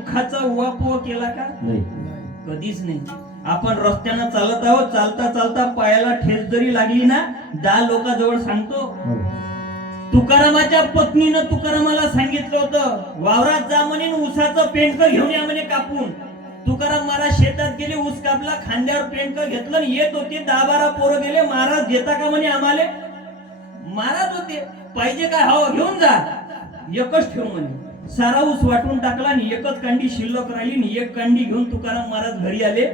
दुःखाचा उहापोह केला का? नाही. कधीच नाही. आपण रस्त्यानं चालत आहोत, चालता चालता पायाला ठेच जरी लागली ना, 10 लोकांजवळ सांगतो. हो. तुकारामाच्या पत्नीनं तुकारामाला सांगितलं होतं, वावरात जा म्हणे, ऊसाचं पेंडकं घेऊन या म्हणे कापून. तुकाराम महाराज शेतात गेले, ऊस कापला, खांद्यावर पेंडकं घेतलं आणि येत होते. 10-12 पोरं गेले, महाराज घेता का म्हणे आम्हाले? महाराज होते, पाहिजे काय? हो घेऊन जा, एकच ठेव म्हणे. सारा ऊस वाटून टाकला आणि एकच कांडी शिल्लक राहिली आणि एक कांडी घेऊन तुकाराम महाराज घरी आले.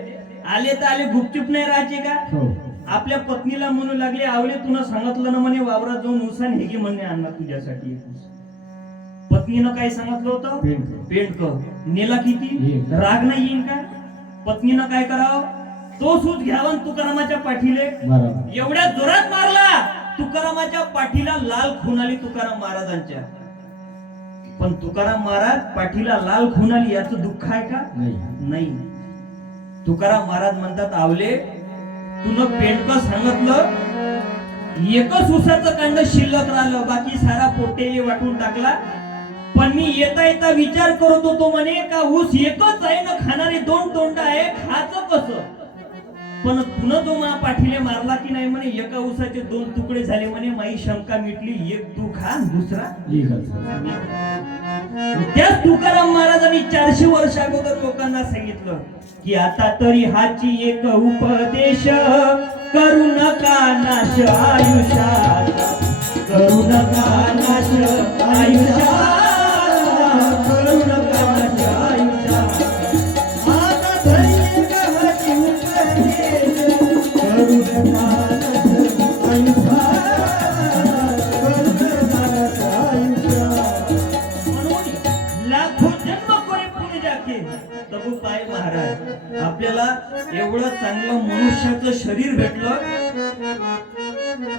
आले तर आले, गुपचूप नाही राहायचे का? हो. आपल्या पत्नीला म्हणू लागले, आवले तुला सांगितलं ना म्हणे वावरात जाऊन ऊसान हे घे म्हणे आणणार तुझ्यासाठी एक ऊस. पत्नीनं काय सांगितलं होतं? पेंडकं. नेला किती? राग नाही येईन का? पत्नीनं काय करावं? तो सूत घ्यावा आणि तुकारामाच्या पाठीले एवढ्या जोरात मारला, तुकारामाच्या पाठीला लाल खून आली तुकाराम महाराजांच्या. पण तुकाराम महाराज पाठीला लाल खून आली याचं दुःख आहे का? नाही. तुकाराम महाराज म्हणतात, आवले तुला पेंडकं सांगितलं, एकच ऊसाचं कांड शिल्लक राहिलं, बाकी सारा पोटेली वाटून टाकला. पण मी येता येता विचार करत होतो म्हणे का ऊस एकच आहे ना, खाणारे 2 तोंड आहे, खायचं कसं? पण पुन्हा तो मा पाठीले मारला की नाही म्हणे, एका ऊसाचे 2 तुकडे झाले म्हणे. माई शंका मिटली, एक तू खा, दुसरा. त्याच तुकाराम महाराजांनी 400 वर्ष अगोदर लोकांना सांगितलं की आता तरी हाची एक उपदेश, करू नका नाश आयुष्याचा, करू नका नाश आयुष्याचा, करू नका नाश आयुष्याचा. आता तरी एक हाची उपदेश, करू नका नाश आयुष्याचा, करू नका नाश आयुष्याचा. लाखो जन्म कोणी पुणे जाके तबू पाय महाराज. आपल्याला एवढं चांगलं मनुष्याचं शरीर भेटलं,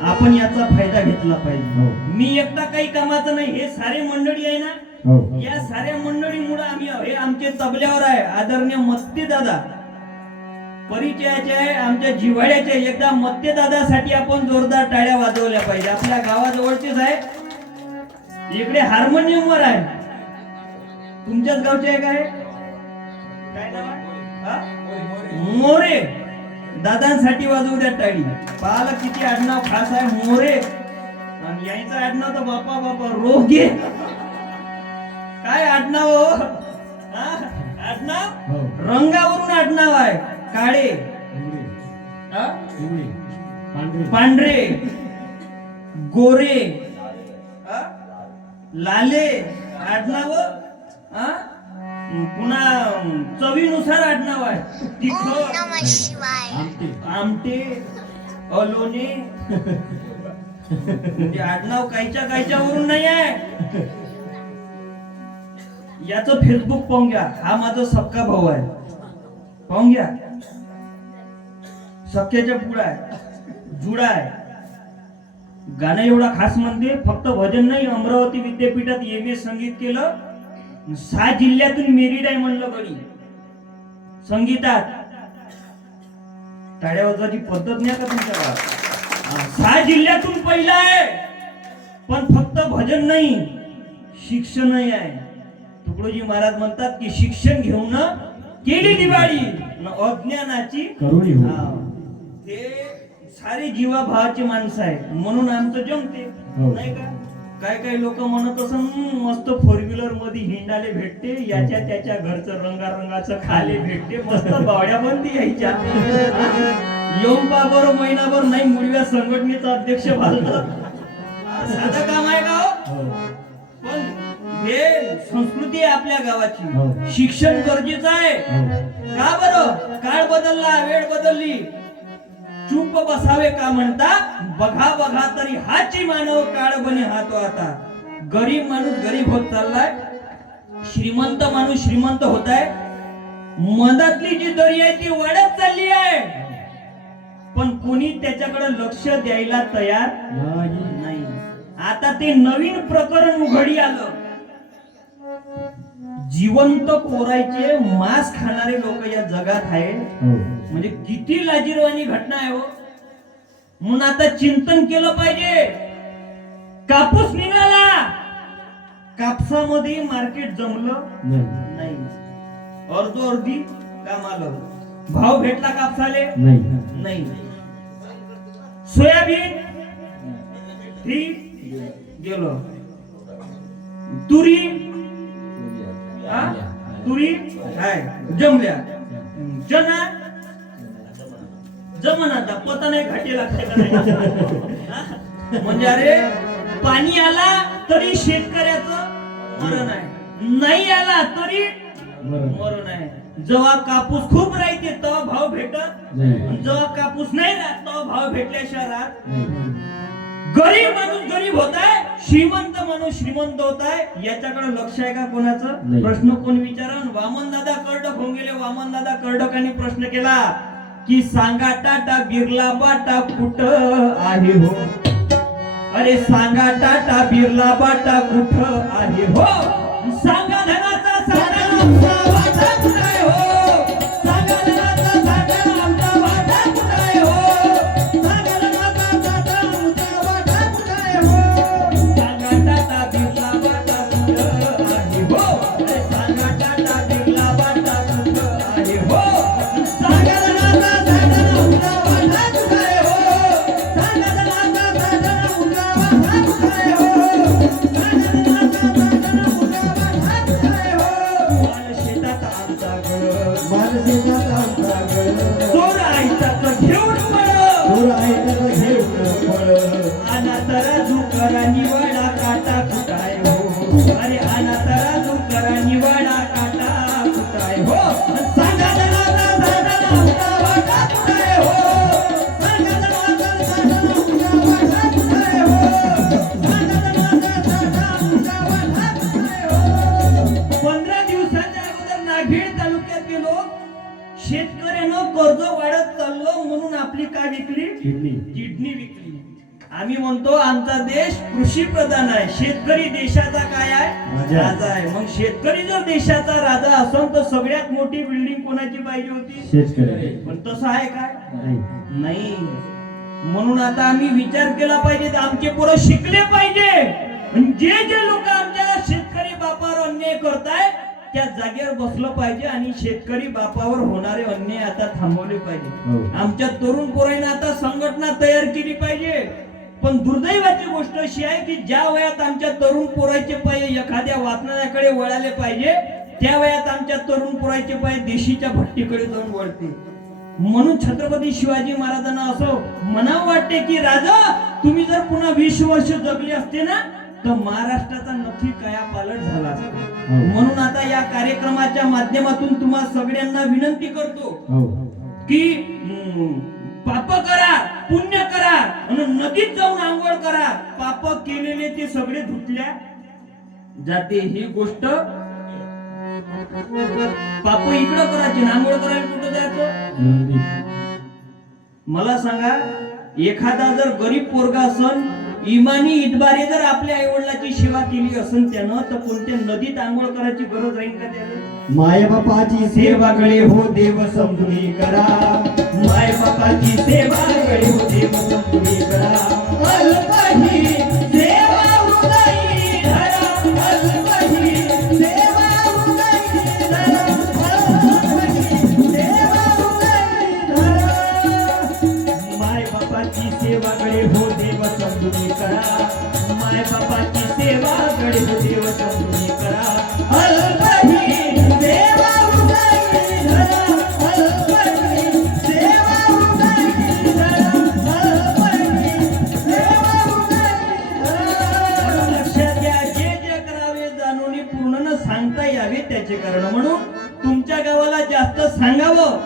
आपण याचा फायदा घेतला पाहिजे. मी एकटा काही कामाचं नाही, हे सारे मंडळी आहे ना, या साऱ्या मंडळीमुळे आम्ही, हे आमचे तबल्यावर आहे आदरणीय मत्ते दादा, परिचयाचे आहे, आमच्या जिव्हाळ्याचे. एकदा मत्ते दादासाठी आपण जोरदार टाळ्या वाजवल्या पाहिजे. आपल्या गावाजवळचेच आहे, इकडे हार्मोनियमवर आहे. तुमच्याच गावचे आहे काय? काय नाव आहे? मोरे दादांसाठी वाजवू द्या टाळी. पाहाला किती आडनाव खास आहे, मोरे. आणि यायचं आडनाव तर बापा बापा रोगे. काय आडनाव हो? आडनाव रंगावरून आडनाव आहे. काळे, पांढरे, गोरे, लाले आडनाव. पुन्हा चवीनुसार आडनाव आहे. तिखट, आमटे, अलोने. म्हणजे आडनाव कायच्या वरून नाही आहे. याचं फेसबुक पाहून घ्या. हा माझा सक्का भाऊ आहे, पाहून घ्या. सख्याच्या पुढा आहे, जुडा आहे. गाणं एवढा खास म्हणते, फक्त भजन नाही. अमरावती विद्यापीठात MA संगीत केलं. 6 जिल्ह्यातून मेरिट आहे म्हणलं गडी संगीतात. टाळ्या वाजवायची पद्धत नाही का तुमच्या गावात? 6 जिल्ह्यातून पहिला आहे. पण फक्त भजन नाही, शिक्षणही आहे. तुकडोजी महाराज म्हणतात की शिक्षण घेऊन केली दिवाळी, अज्ञानाची करुणी. ते सारे जीवाभावाचे माणसं आहे, म्हणून आमचं जमते नाही का? काय लोक म्हणत असं, मस्त 4 व्हीलर मध्ये हिंडाले भेटते, याच्या त्याच्या घरचं रंगारंगाचं खाले भेटते, मस्त बावड्या बनती यायच्या. येऊन बाबर महिनाभर नाही, मुळव्या संघटनेचा अध्यक्ष झालं. साधं काम आहे का? पण हे संस्कृती आहे आपल्या गावाची. शिक्षण गरजेचं आहे का? बरं, काळ बदलला, वेळ बदलली, चूप बसावे का म्हणता, बघा बघा तरी हाची मानव काळ बने हातो. आता गरीब माणूस गरीब होत चाललाय, श्रीमंत माणूस श्रीमंत होत आहे. मधातली जी दरी आहे ती वाढत चालली आहे, पण कोणी त्याच्याकडे लक्ष द्यायला तयार नाही. आता ते नवीन प्रकरण उघडी आलं. जिवंत पोरायचे मांस खाणारे लोक या जगात आहेत. म्हणजे किती लाजिरवाणी घटना आहे हो. म्हणून आता चिंतन केलं पाहिजे. कापूस निघाला, कापसामध्ये मार्केट जमलं नाही. अर्धो अर्धी का मालक? भाव भेटला कापसाले? नाही. सोयाबीन ठीक गेलो. तुरी तुरी काय जमल्या. चना जमन आता पता नाही घाटे लागते का नाही. म्हणजे अरे पाणी आला तरी शेतकऱ्याचं मरण आहे, नाही आला तरी मरण आहे. जेव्हा कापूस खूप राहते तेव्हा भाव भेटत, जेव्हा कापूस नाही राहत तेव्हा भाव भेटल्याशिवाय राहत. गरीब माणूस गरीब होत आहे, श्रीमंत माणूस श्रीमंत होत आहे. याच्याकडे लक्ष आहे का कोणाचं? प्रश्न कोण विचारण? वामन दादा कर्डक होऊन गेले. वामन दादा कर्डकांनी प्रश्न केला की सांगा टाटा बिर्ला बाटा कुठं आहे हो? अरे सांगा टाटा बिर्ला बाटा कुठं आहे हो? सांगा धनाचा साठा आमचा वाटा कुठं आहे हो? सांगा धनाचा साठा आमचा वाटा कुठं आहे हो? सांगा धनाचा साठा आमचा वाटा कुठं आहे हो? सांगा टाटा बिर्ला बाटा कुठं आहे हो? अरे सांगा टाटा बिर्ला बाटा कुठं आहे हो? सांगा धनाचा साठा आमचा वाटा कुठं आहे हो? सांगा धनाचा साठा आमचा वाटा कुठं आहे हो? निवाडा काटा कुठाय हो? अरे अनाथराजू करा निवाडा काटा कुठाय हो? सांगा धनाचा साठा आमचा वाटा कुठाय हो? सांगा धनाचा साठा आमचा वाटा कुठाय हो? सांगा धनाचा साठा आमचा वाटा कुठाय हो? 15 दिवसाच्या अगोदर नागेड तालुक्यातील लोक शेतकऱ्यानं कर्ज वाढत चाललं म्हणून आपली काय विकली? किडनी विकली. आम्ही म्हणतो आमचा देश कृषी प्रधान आहे, शेतकरी देशाचा काय आहे? राजा आहे. मग शेतकरी जर देशाचा राजा असेल तर सगळ्यात मोठी बिल्डिंग कोणाची पाहिजे होती? शेतकरी. पण तसं आहे काय? नाही. म्हणून आता आम्ही विचार केला पाहिजे, आमचे पोरं शिकले पाहिजे. जे जे लोक आमच्या शेतकरी बापावर अन्याय करताय त्या जागेवर बसलं पाहिजे आणि शेतकरी बापावर होणारे अन्याय आता थांबवले पाहिजे. आमच्या तरुण पोरांनी आता संघटना तयार केली पाहिजे. पण दुर्दैवाची गोष्ट अशी आहे की ज्या वयात आमच्या तरुण पोराचे पाय एखाद्या वाचनाकडे वळाले पाहिजे त्या वयात आमच्या तरुण पोराचे पाय देशीच्या भट्टीकडे जाऊन वळते. म्हणून छत्रपती शिवाजी महाराजांना असं म्हणावं वाटते की राजा तुम्ही जर पुन्हा 20 वर्ष जगले असते ना तर महाराष्ट्राचा नक्की कायापालट झाला असता. म्हणून आता या कार्यक्रमाच्या माध्यमातून तुम्हा सगळ्यांना विनंती करतो की पाप करा, पुण्य करा आणि नदीत जाऊन आंघोळ करा. पाप केलेले ते सगळे धुतल्या जाते. ही गोष्ट पाप इकडं करायची, आंघोळ करायला कुठं जायचं? मला सांगा, एखादा जर गरीब पोरगा असन इमानी इतबारे जर आपल्या आई वडिलाची सेवा केली असन त्यानं तर कोणत्या नदीत आंघोळ करायची गरज राहील का त्याला? माय बापाची सेवा गळे हो देव समजुनी करा. माय बापाची सेवा गळे हो देव समजुनी करा. अल्पही सेवा हृदयी धरा. अल्पही सेवा हृदयी धरा. अल्पही सेवा हृदयी धरा. माय बापाची सेवा गळे हो देव समजुनी करा. माय बापाची सेवा गळे हो देव समजुनी करा. अल्पही सेवा हृदयी धरा. अल्पही सेवा हृदयी धरा. अल्पही सेवा हृदयी धरा. लक्षात घ्या, जे जे करावे जाणून पूर्ण न सांगता यावे त्याचे कारण. म्हणून तुमच्या गावाला जास्त सांगावं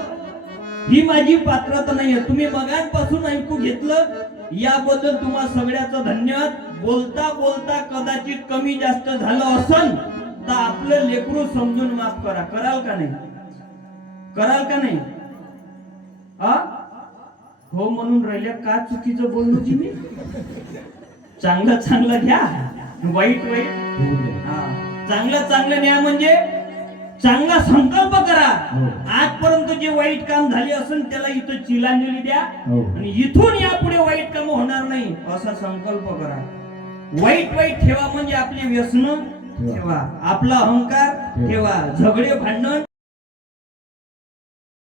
ही माझी पात्रता नाहीये. तुम्ही मगांपासून ऐकू घेतलं याबद्दल तुम्हा सगळ्याचं धन्यवाद. बोलता बोलता कदाचित कमी जास्त झालं असन तर आपलं लेकरू समजून माफ करा. कराल का नाही? कराल का नाही? हो म्हणून राहिल्या का? चुकीचं बोललो जी मी? चांगलं चांगलं घ्या, वाईट वाईट चांगलं चांगलं न्या. म्हणजे चांगला संकल्प करा. आजपर्यंत जे वाईट काम झाले असेल त्याला इथं चिलांजली द्या आणि इथून यापुढे वाईट काम होणार नाही असा संकल्प करा. वाईट वाईट ठेवा म्हणजे आपले व्यसन ठेवा, आपला अहंकार ठेवा, झगडे भांडण